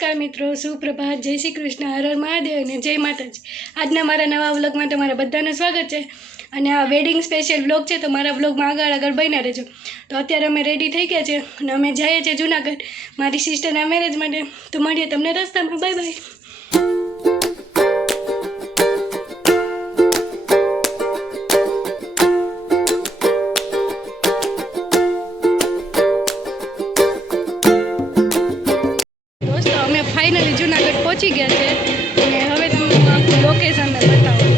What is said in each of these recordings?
નમસ્કાર મિત્રો, સુપ્રભાત, જય શ્રી કૃષ્ણ, હર હર મહાદેવ અને જય માતાજી। આજના મારા નવા વ્લોગમાં તમારા બધાનું સ્વાગત છે અને આ વેડિંગ સ્પેશિયલ વ્લોગ છે, તો મારા વ્લોગમાં આગળ બન્યા રહેજો। તો અત્યારે અમે રેડી થઈ ગયા છે અને અમે જઈએ છીએ જૂનાગઢ મારી સિસ્ટરના મેરેજ માટે। તો મળીએ તમને રસ્તામાં, બાય બાય। ફાઇનલી જૂનાગઢ પહોંચી ગયા છે અને હવે તમને આખું લોકેશન બતાવો।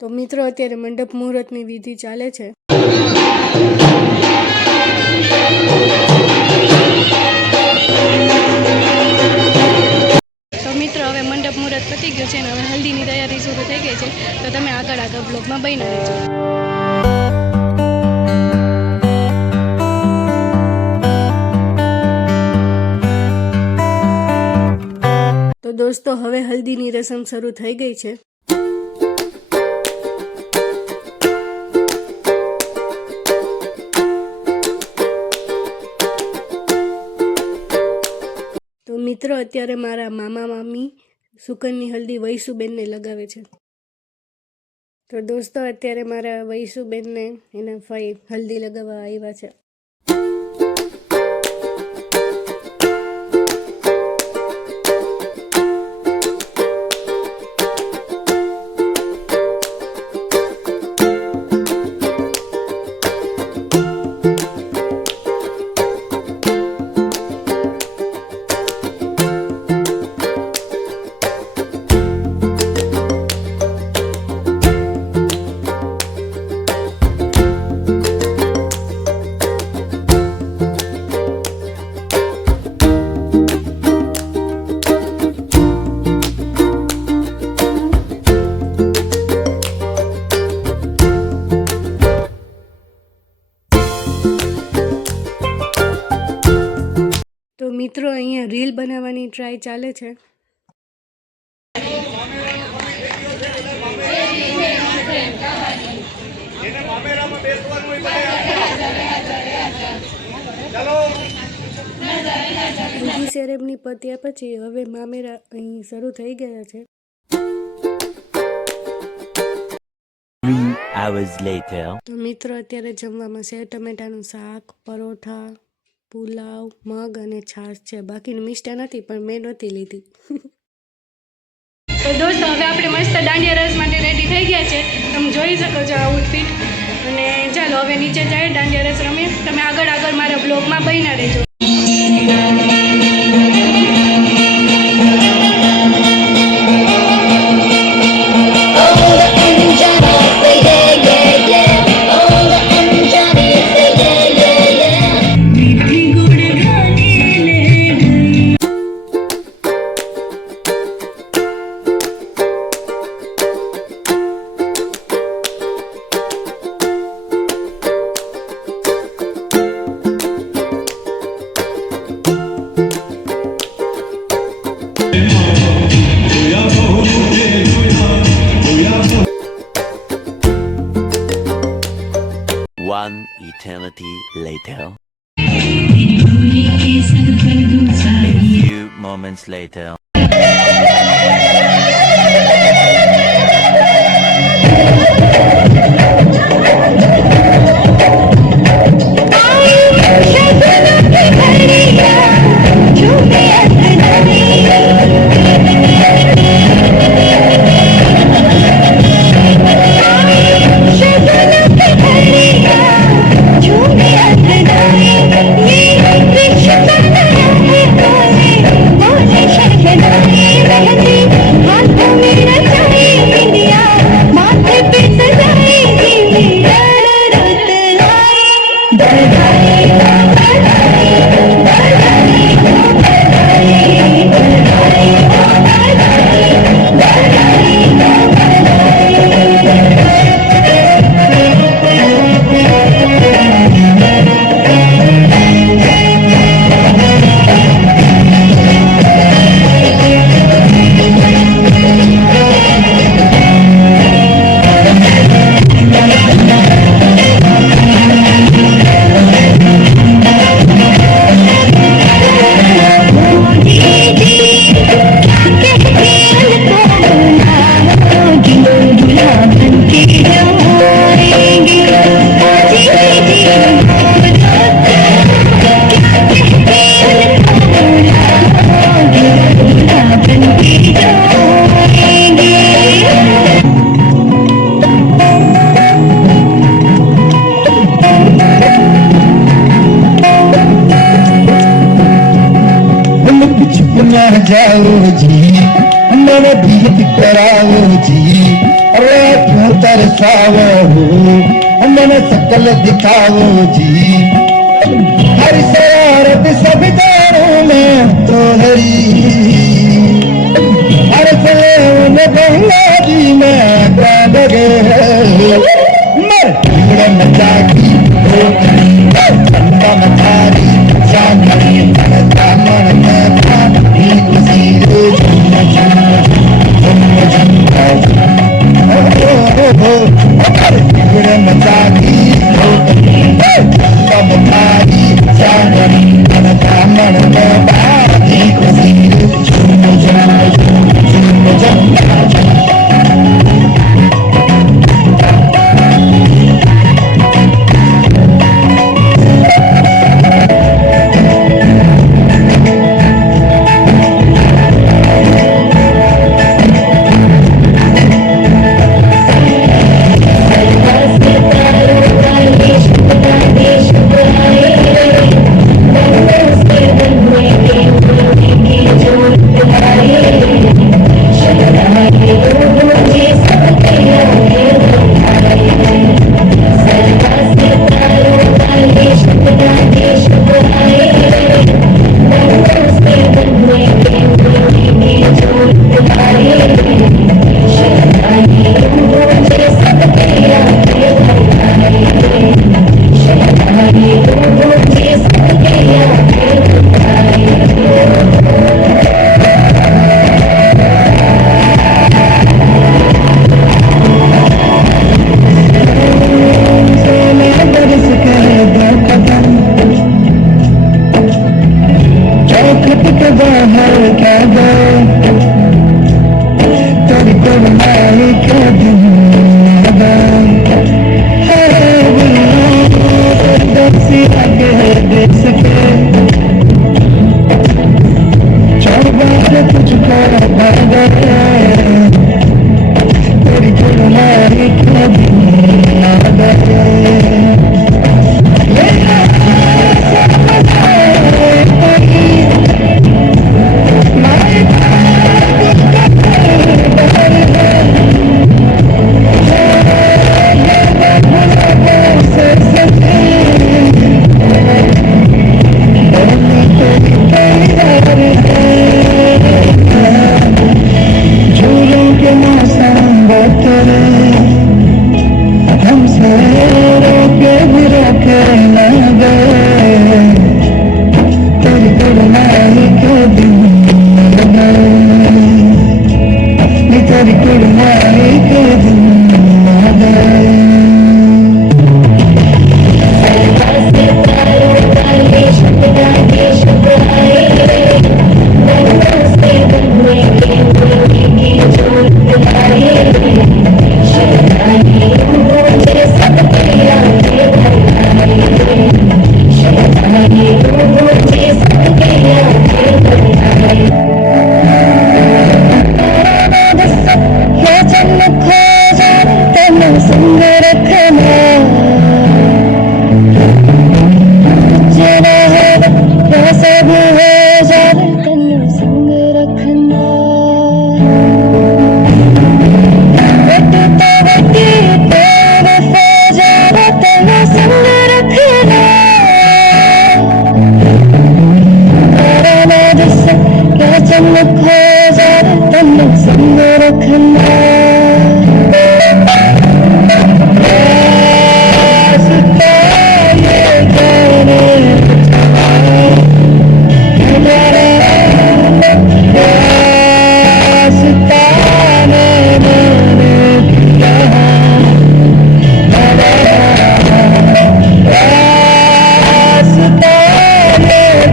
તો મિત્રો અત્યારે મંડપ મુહૂર્તની વિધિ ચાલે છે। તો મિત્રો હવે મંડપ મુહૂર્ત પતી ગયું છે અને હવે હલ્દીની તૈયારી શરૂ થઈ ગઈ છે। તો તમે આગળ બ્લોગમાં બન્યા રહેજો। તો દોસ્તો હવે હલ્દીની રસમ શરૂ થઈ ગઈ છે। તો મિત્રો અત્યારે મારા મામા મામી સુકનની હલ્દી વૈસુબેનને લગાવે છે। તો દોસ્તો અત્યારે મારા વૈસુબેનને એના ભાઈ હલ્દી લગાવવા આવ્યા છે। તો મિત્રો અહીંયા રીલ બનાવવાની ટ્રાય ચાલે છે। બીજી સેરેમની પત્યા પછી હવે મામેરા અહીં શરૂ થઈ ગયા છે। 3 hours later. તો મિત્રો અત્યારે જમવામાં સેવ ટમેટાનું શાક, પરોઠા, પુલાવ, મગ અને છાશ છે। બાકીની મિષ્ટા નથી પણ મેં નહોતી લીધી। તો દોસ્તો હવે આપણે મસ્ત દાંડિયા રસ માટે રેડી થઈ ગયા છે। તમે જોઈ શકો છો આઉટફિટ અને ચાલો હવે નીચે જાય દાંડિયા રસ રમીએ। તમે આગળ મારા બ્લોગમાં બન્યા રહેજો। One eternity later. A few moments later. जाओ जी मेरे बीत कराओ जी अरे क्यों तरसाओ मैंने शकल दिखाओ जी हर शरारत सब दारों में तो हरी हर चले उन्हें बंगला जी में गाँव गए मर बिगड़े मचा की चंदा मचारी चांदी दामन में पानी खुशी रे बिगड़े मचा की चंदा मचारी चांदी दामन में पानी खुशी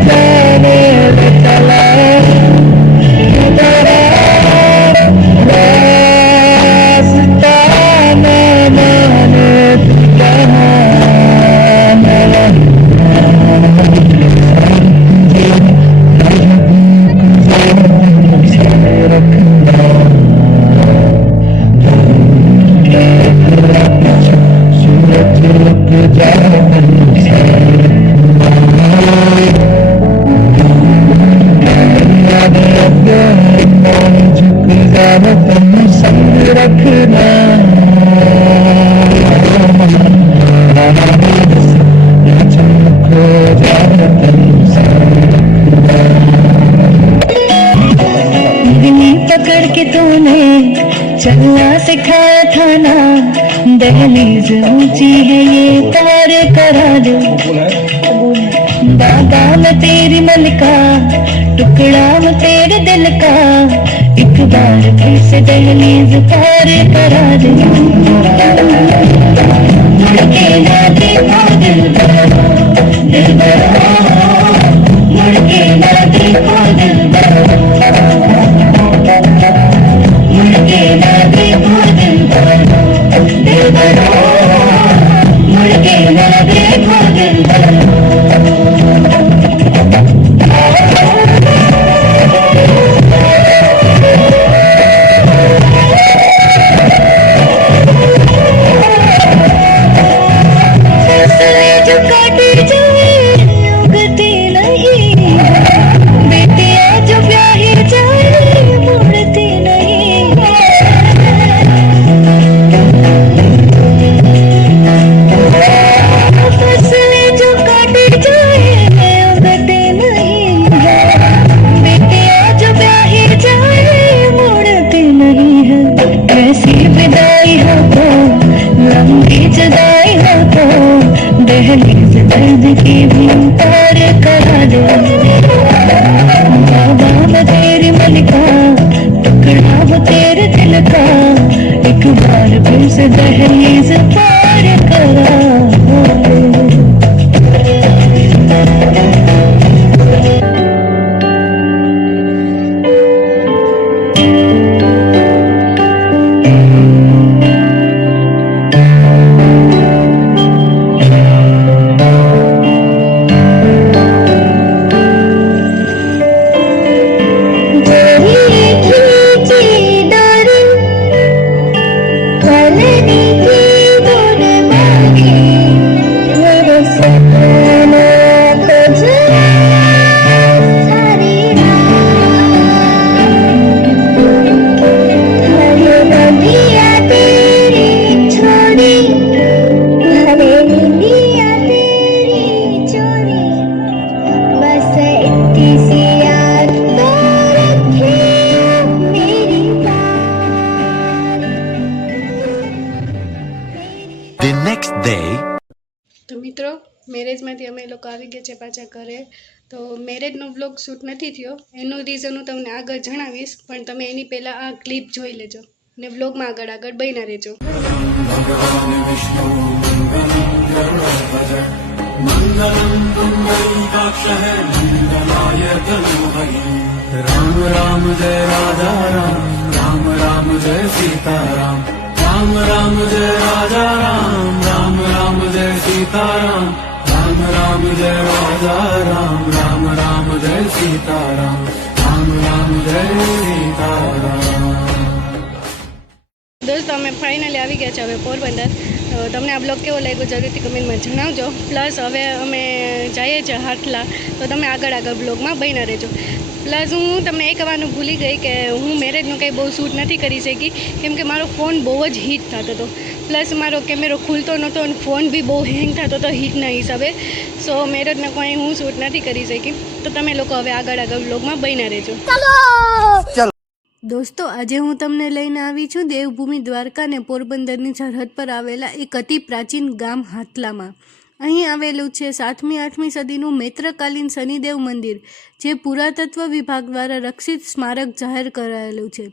जाने ले चला तेरा रास्ता न माने कहाँ मेरा सूरज रुक जाए झुक जाओ तुम संग रखना खो जाओ तुम दिल्ली पकड़ के तूने चलना सिखाया था ना दहलीज ऊंची है ये पार करा दो दादा मैं तेरी मलिका टुकड़ा मैं तेरे दिल का एक बार फिर से दहलीज पार करा दे मुड़ के ना देखो दिलबरो मुड़ के ना देखो दिलबरो मुड़ के ना देखो दिलबरो मुड़ के ना देखो दिलबरो जो काटे जाए उगते नहीं बेटियां जो ब्याहे जाए मुड़ते नहीं फसलें जो काटे जाए उगते नहीं बेटियां जो ब्याहे जाए मुड़ते नहीं है ऐसी विदाई हो तो लंबी जुदाई हो तो दहलीज दर्द की भी पार करा दो बाबा मैं तेरी मलिका टुकड़ा वो तेरे दिल का एक बार फिर से दहलीज पार करा दो The next day. તો મિત્રો મેરેજમાંથી અમે લોકો આવી ગયા છે પાછા ઘરે. તો મેરેજનો બ્લોગ શૂટ નથી થયો એનું રીઝન હું તમને આગળ જણાવીશ, પણ તમે એની પહેલાં આ ક્લિપ જોઈ લેજો ને બ્લોગમાં આગળ બન્યા રહેજો. राम राम जय राजा राम राम राम जय सीताराम राम राम जय राजा राम राम राम जय सीताराम राम राम जय राजा राम राम राम जय सीताराम राम राम जय सीताराम. દોસ્તો અમે ફાઇનલી આવી ગયા છે હવે પોરબંદર. તો તમને આ બ્લોગ કેવો લાગ્યો જરૂરથી કમેન્ટમાં જણાવજો. પ્લસ હવે અમે જઈએ છીએ હાથલા, તો તમે આગળ બ્લોગમાં બન્યા રહેજો. પ્લસ હું તમને એ કહેવાનું ભૂલી ગઈ કે હું મેરેજનું કંઈ બહુ શૂટ નથી કરી શકી, કેમ કે મારો ફોન બહુ જ હીટ થતો હતો. પ્લસ મારો કેમેરો ખુલતો નહોતો અને ફોન બી બહુ હેંગ થતો હતો હીટના હિસાબે. સો મેરેજનો કંઈ હું શૂટ નથી કરી શકી. તો તમે લોકો હવે આગળ બ્લોગમાં બન્યા રહેજો. દોસ્તો આજે હું તમને લઈને આવી છું દેવભૂમિ દ્વારકા ને પોરબંદરની સરહદ પર આવેલા એક અતિ પ્રાચીન ગામ હાથલામાં. અહીં આવેલું છે 7મી 8મી સદીનું મૈત્રકાલીન શનિદેવ મંદિર, જે પુરાતત્વ વિભાગ દ્વારા રક્ષિત સ્મારક જાહેર કરાયેલું છે.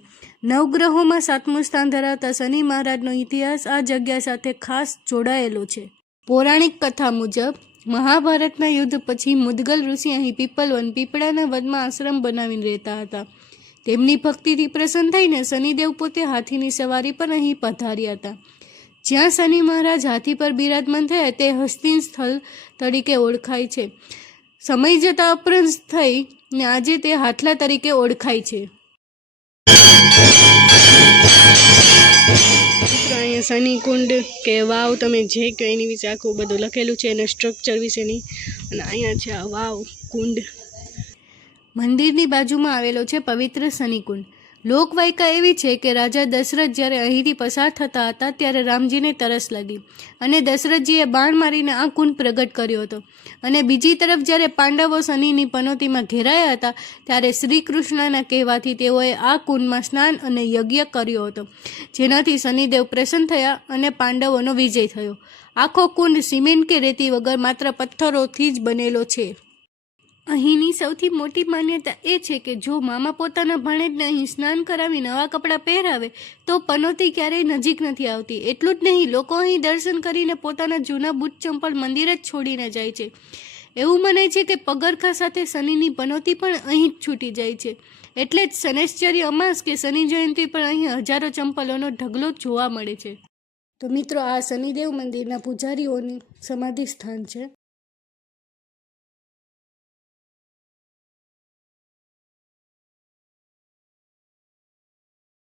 નવગ્રહોમાં 7મું સ્થાન ધરાવતા શનિ મહારાજનો ઇતિહાસ આ જગ્યા સાથે ખાસ જોડાયેલો છે. પૌરાણિક કથા મુજબ મહાભારતના યુદ્ધ પછી મુદગલ ઋષિ અહીં પીપલવન પીપળાના વનમાં આશ્રમ બનાવીને રહેતા હતા. તેમની ભક્તિથી પ્રસન્ન થઈને શનિદેવ પોતે હાથીની સવારી પર અહીં પધાર્યા હતા. જ્યાં શનિ મહારાજ હાથી પર બિરાજમાન થયા તે હસ્તિન સ્થળ તરીકે ઓળખાય છે. સમય જતાં અપભ્રંશ થઈ ને આજે તે હાથલા તરીકે ઓળખાય છે. અહીંયા શનિકુંડ કે વાવ તમે જે કહો એની વિશે આખું બધું લખેલું છે, એના સ્ટ્રક્ચર વિશેની. અને અહીંયા છે આ વાવ કુંડ. મંદિરની બાજુમાં આવેલો છે પવિત્ર શનિકુંડ. લોકવાયકા એવી છે કે રાજા દશરથ જ્યારે અહીંથી પસાર થતા હતા ત્યારે રામજીને તરસ લાગી અને દશરથજીએ બાણ મારીને આ કુંડ પ્રગટ કર્યો હતો. અને બીજી તરફ જ્યારે પાંડવો શનિની પનોતીમાં ઘેરાયા હતા ત્યારે શ્રી કૃષ્ણના કહેવાથી તેઓએ આ કુંડમાં સ્નાન અને યજ્ઞ કર્યો હતો, જેનાથી શનિદેવ પ્રસન્ન થયા અને પાંડવોનો વિજય થયો. આખો કુંડ સિમેન્ટ કે રેતી વગર માત્ર પથ્થરોથી જ બનેલો છે. અહીંની સૌથી મોટી માન્યતા એ છે કે જો મામા પોતાના ભાણેજને અહીં સ્નાન કરાવી નવા કપડાં પહેરાવે તો પનોતી ક્યારેય નજીક નથી આવતી. એટલું જ નહીં, લોકો અહીં દર્શન કરીને પોતાના જૂના બૂટ ચંપલ મંદિર જ છોડીને જાય છે. એવું મનાય છે કે પગરખા સાથે શનિની પનોતી પણ અહીં જ છૂટી જાય છે. એટલે જ શનૈશ્ચરી અમાસ કે શનિ જયંતિ પર અહીં હજારો ચંપલોનો ઢગલો જોવા મળે છે. તો મિત્રો, આ શનિદેવ મંદિરના પૂજારીઓની સમાધિ સ્થાન છે.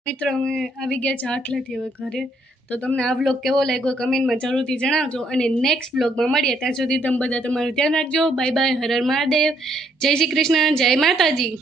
મિત્રો, અમે આવી ગયા છે હાથલાથી હવે ઘરે. તો તમને આ વ્લોગ કેવો લાગ્યો કમેન્ટમાં જરૂરથી જણાવજો. અને નેક્સ્ટ વ્લોગમાં મળીએ. ત્યાં સુધી તમે બધા તમારું ધ્યાન રાખજો. Bye bye. હર હર મહાદેવ. જય શ્રી કૃષ્ણ. જય માતાજી.